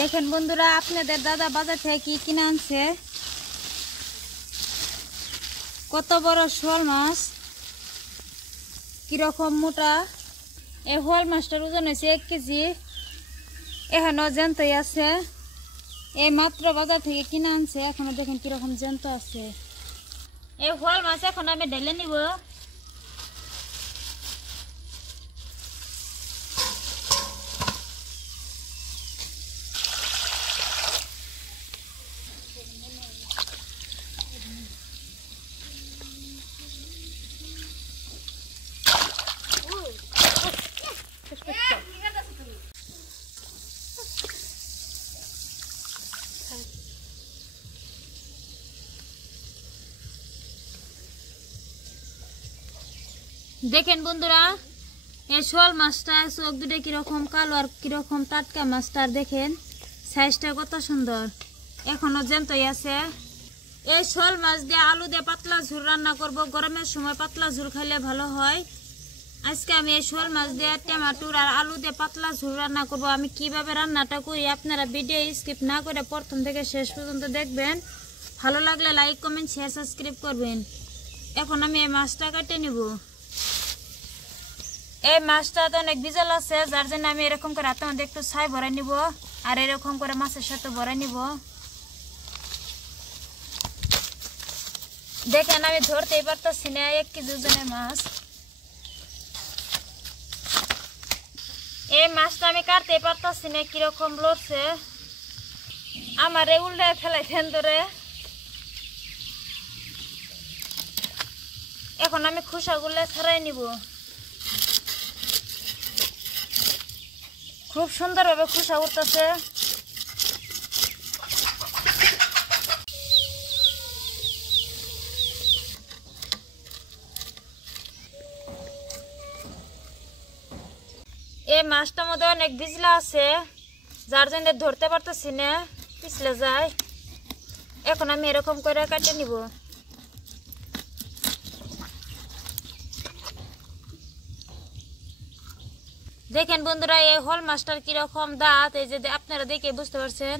দেখেন বন্ধুরা, আপনাদের দাদা বাজার থেকে কি কিনে আনছে। কত বড় শোল মাছ, কিরকম মোটা। এই শোল মাছটার ওজন হয়েছে 1 কেজি। এখনো জ্যান্তই আছে। এই মাত্র বাজার থেকে কিনে আনছে, এখনো দেখেন কিরকম জ্যান্ত আছে। এই শোল মাছ এখন আমি ঢেলে নিব। দেখেন বন্ধুরা, এই শোল মাছটা চোখ দুটো কিরকম কালো আর কিরকম টাটকা। মাছটার দেখেন সাইজটা কত সুন্দর, এখনো জ্যান্তই আছে। এই শোল মাছ দিয়ে আলু দিয়ে পাতলা ঝোল রান্না করব। গরমের সময় পাতলা ঝোল খাইলে ভালো হয়। আজকে আমি এই শোল মাছ দিয়ে টমেটোর আর আলু দিয়ে পাতলা ঝোল রান্না করব। আমি কিভাবে রান্নাটা করি আপনারা ভিডিও স্কিপ না করে প্রথম থেকে শেষ পর্যন্ত দেখবেন। ভালো লাগলে লাইক কমেন্ট শেয়ার সাবস্ক্রাইব করবেন। এখন আমি এই মাছটা কেটে নিব। এই মাছটা তো অনেক বিজল আছে, যার জন্য আমি এরকম করে হাতের মধ্যে একটু ছাই ভরাই নিব আর এরকম করে মাছের সাথে ভরাই নিব। দেখেন আমি ধরতেই পারতেছি না 1 কেজি ওজনের মাছ। এই মাছটা আমি কাটতেই পারতেছি না, কিরকম লড়ছে। আমার উল্টায় ফেলাইতেন ধরে। এখন আমি খোসাগুলো ছাড়াই নিব। খুব সুন্দরভাবে খোসা উঠতেছে। এই মাছটার মধ্যে অনেক বিজলা আছে, যার জন্য ধরতে পারতেছি না, পিছলে যায়। এখন আমি এরকম করে কেটে নিব। দেখেন বন্ধুরা, এই শোল মাছটার কিরকম দাঁত, এই যে আপনারা দেখে বুঝতে পারছেন।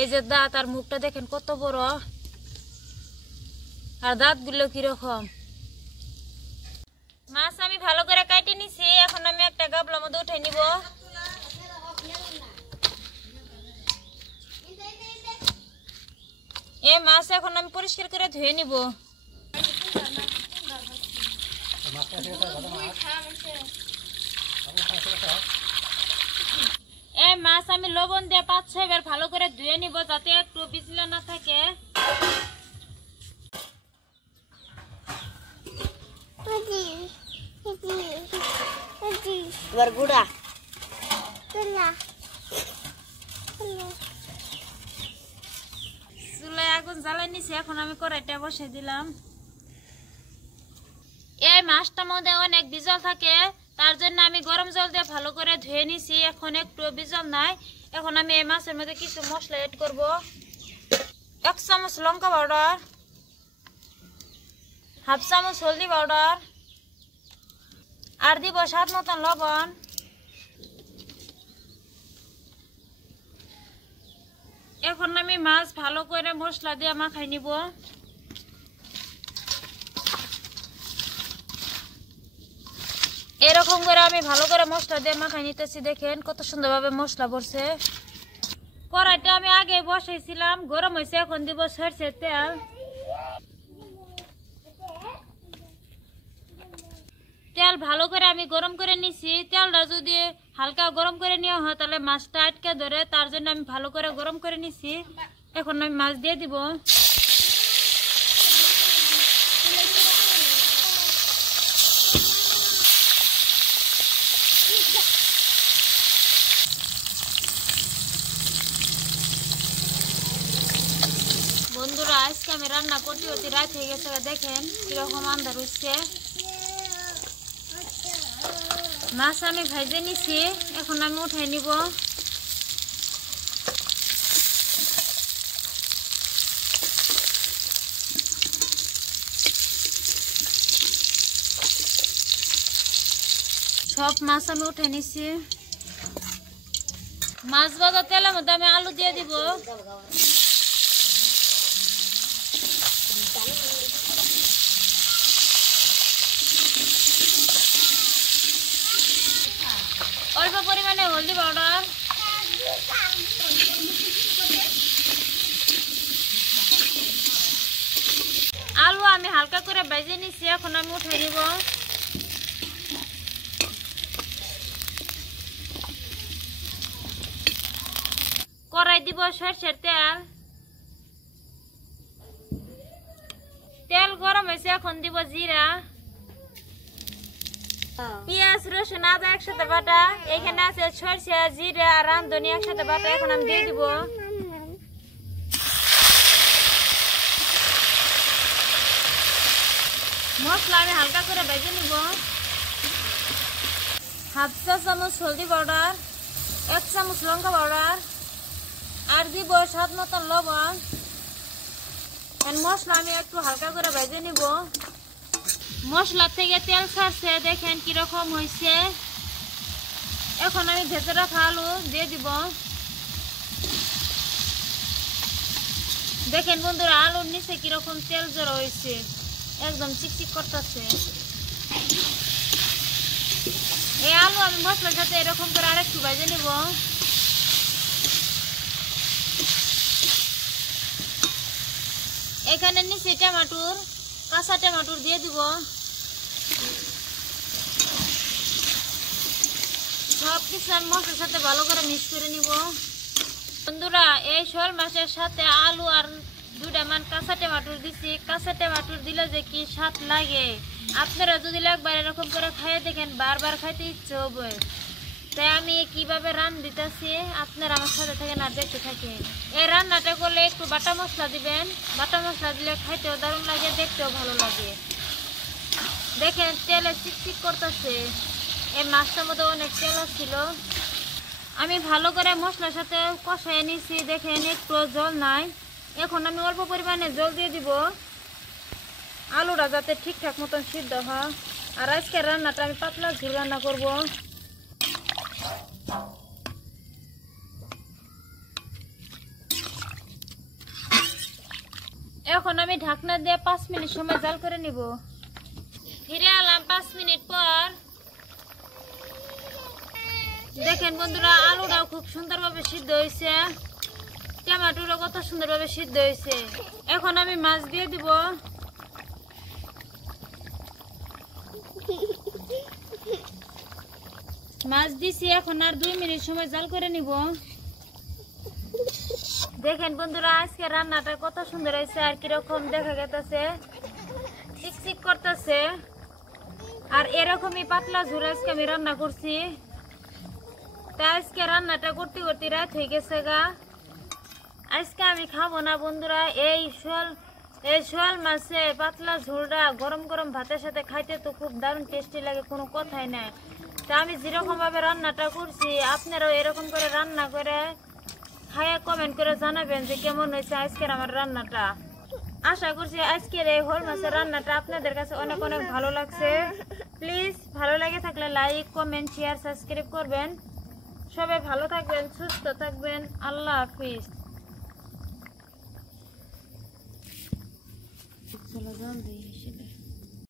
এই যে দাঁত আর মুখটা দেখেন কত বড়, আর দাঁতগুলো কিরকম। মাছ আমি ভালো করে কাটে নিছি। এখন আমি একটা গাবলার মধ্যে উঠে নিব। এই মাছ এখন আমি পরিষ্কার করে ধুয়ে নিব। এই মাছ আমি লবণ দিয়ে 5-6 বার ভালো করে ধুয়ে নিব, যাতে একটু বিজলা না থাকে। গুড়া চুলায় আগুন জ্বালাই নিছি, এখন আমি কড়াইটা বসে দিলাম। এই মাছটার মধ্যে অনেক বিজল থাকে, তার জন্য আমি গরম জল দিয়ে ভালো করে ধুয়ে নিছি। এখন একটু বিজল নাই। এখন আমি এই মাছের মধ্যে কিছু মশলা এড করব। 1 চামচ লঙ্কা পাউডার, 1/2 চামচ হলদি পাউডার, আর দিব স্বাদ মতন লবণ। এখন আমি মাছ ভালো করে মশলা দিয়ে মাখাই নিব। এরকম করে আমি ভালো করে মশলা দিয়ে মাখাই নিতেছি। দেখেন কত সুন্দরভাবে মশলা পড়ছে। কড়াইটা আমি আগে বসাইছিলাম, গরম হয়েছে। এখন দিব সরষের তেল। তেল ভালো করে আমি গরম করে নিছি। তেলটা যদি হালকা গরম করে নেওয়া হয় তাহলে মাছটা আটকে ধরে, তার জন্য আমি ভালো করে গরম করে নিছি। এখন আমি মাছ দিয়ে দিব। বন্ধুরা, আজকে আমি রান্না করতে করতে রাত হয়ে গেছে। দেখেন কিরকম আন্দার হচ্ছে। মাছ আমি ভেজে নিছি, এখন আমি উঠাই নিব। সব মাছ আমি উঠে নিছি। মাছ ভাজা তেলের মধ্যে আমি আলু দিয়ে দিব। অল্প পরিমাণে হলদি পাউডার, আলু আমি হালকা করে ভেজে নিচ্ছি, এখন আমি উঠে নিব। কড়াই দিব সরষের তেল, তেল গরম হয়েছে, এখন দিব জিরা, পেঁয়াজ রসুন আদা একসাথে বাটা, এখানে আছে সরষে জিরা আর রাঁধুনি একসাথে বাটা, এখন আমি দিয়ে দিব। মশলা আমি হালকা করে ভেজে নিব। হাফ চা চামচ হলদি পাউডার, 1 চামচ লঙ্কা পাউডার, আর দিব স্বাদ মতন লবণ। মশলা আমি একটু হালকা করে ভেজে নিব। মশলা থেকে তেল ছাড়ছে, দেখেন কিরকম হয়েছে। এখন আমি ভেজে রাখা আলু দিয়ে দিব। দেখেন বন্ধুরা, আলুর নিচে কিরকম তেল জড়ো হয়েছে, একদম চিকচিক করতেছে। এই আলু আমি মশলার সাথে এরকম করে আরেকটু ভেজে নিব। এখানে নিচে টমেটোর, কাঁচা টমেটোর দিয়ে দিব। সবকিছু আমি মশলার সাথে ভালো করে মিক্স করে নিব। বন্ধুরা, এই শোল মাছের সাথে আলু আর 2টা মান কাঁচা টমেটোর দিছি। কাঁচা টমেটোর দিলে যে কি স্বাদ লাগে, আপনারা যদি একবার এরকম করে খাইয়ে দেখেন, বারবার খাইতে ইচ্ছে হবে। তাই আমি কিভাবে রান দিতেছি, আপনারা আমার সাথে থাকেন আর দেখতে থাকেন। এই রান্নাটা করলে একটু বাটা মশলা দিবেন, বাটা মশলা দিলে খাইতেও দারুণ লাগে, দেখতেও ভালো লাগে। দেখেন তেলে চিকচিক করতেছে, এই মাছটার মধ্যে অনেক তেল ছিল। আমি ভালো করে মশলার সাথে কষাই নিছি, দেখেন একটু জল নাই। এখন আমি অল্প পরিমাণে জল দিয়ে দিব, আলুটা যাতে ঠিকঠাক মতন সিদ্ধ হয়। আর আজকের রান্নাটা আমি পাতলা ঝোল রান্না করব। এখন আমি ঢাকনা দিয়ে 5 মিনিট সময় জাল করে নিব। ফিরে এলাম 5 মিনিট পর। দেখেন বন্ধুরা, আলুটাও খুব সুন্দরভাবে সিদ্ধ হয়েছে, টমেটোটা কত সুন্দরভাবে সিদ্ধ হয়েছে। এখন আমি মাছ দিয়ে দিব। মাছ দিছি, এখন আর 2 মিনিট সময় জাল করে নিব। দেখেন বন্ধুরা, আজকে রান্নাটা কত সুন্দর হয়েছে আর কিরকম দেখা গেছে, চিকচিক করতেছে। আর এরকমই পাতলা ঝোল আজকে আমি রান্না করছি। তাই আজকে রান্নাটা করতে করতে রাত হয়ে গেছে গা। আজকে আমি খাবো না বন্ধুরা। এই শোল মাছে পাতলা ঝোলটা গরম গরম ভাতের সাথে খাইতে তো খুব দারুণ টেস্টি লাগে, কোনো কথাই নাই। তা আমি যেরকম ভাবে রান্নাটা করছি, আপনারাও এরকম করে রান্না করে খাইয়া কমেন্ট করে জানাবেন যে কেমন হয়েছে আজকের আমার রান্নাটা। আশা করছি আজকের এই শোল মাছের রান্নাটা আপনাদের কাছে অনেক অনেক ভালো লাগছে। প্লিজ ভালো লাগে থাকলে লাইক, কমেন্ট, শেয়ার, সাবস্ক্রাইব করবেন। সবাই ভালো থাকবেন, সুস্থ থাকবেন। আল্লাহ হাফিজ। চলো জলদি